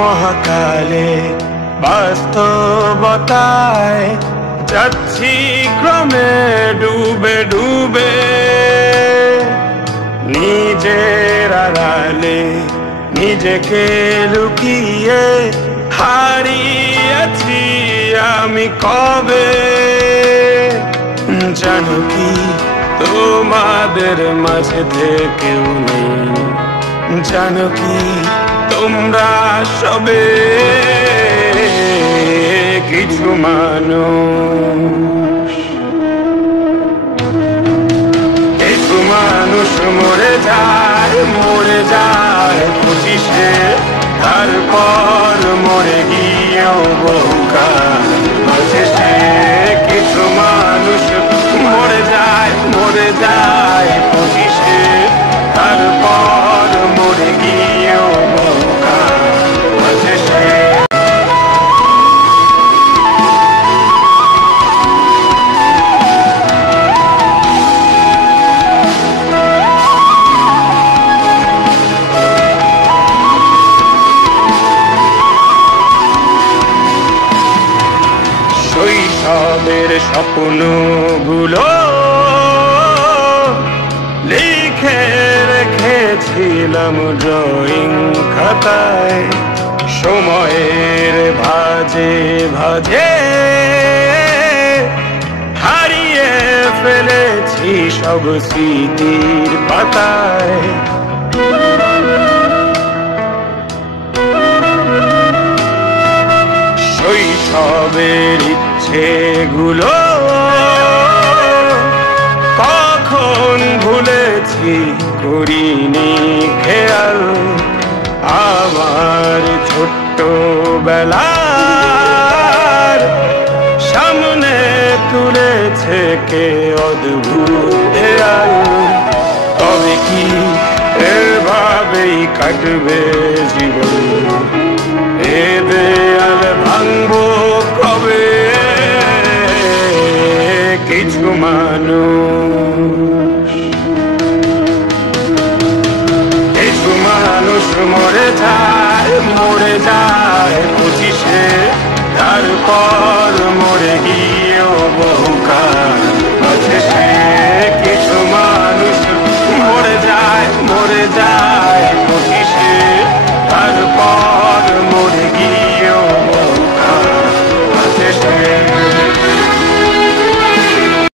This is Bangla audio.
মহাকালে বাস্তবতায় যাচ্ছি ক্রমে ডুবে ডুবে, নিজের আড়ালে নিজেকে লুকিয়ে হারিয়েছি আমি কবে। জানো কি তোমাদের মাঝে থেকেও নেই, জানো কি তোমরা সবে কিছু মানুষ, কিছু মানুষ মরে যায় 25-এ, তারপর মরে গিয়েও বহুকাল শেষে। কিছু মানুষ মরে যায় 25-এ, তারপর মরে গিয়েও বহুকাল শেষে। শৈশবের স্বপ্নগুলো লিখে রেখেছিলাম ড্রয়িং খাতায়, সময়ের ভাজে ভাজে হারিয়ে ফেলেছি সব স্মৃতির পাতায়। শৈশবের ইচ্ছেগুলো কখন ভুলেছি করিনি খেয়াল, আমার ছোট্টবেলার সামনে তুলেছে কে অদ্ভুত দেয়াল। তবে কি এভাবেই কাটবে জীবন, এ দেয়াল ভাঙবো কবে? কিছু মানুষ, কিছু মানুষ মরে যায় 25-এ, তারপর মরে গিয়েও বহুকাল শেষে। কিছু মানুষ মরে যায়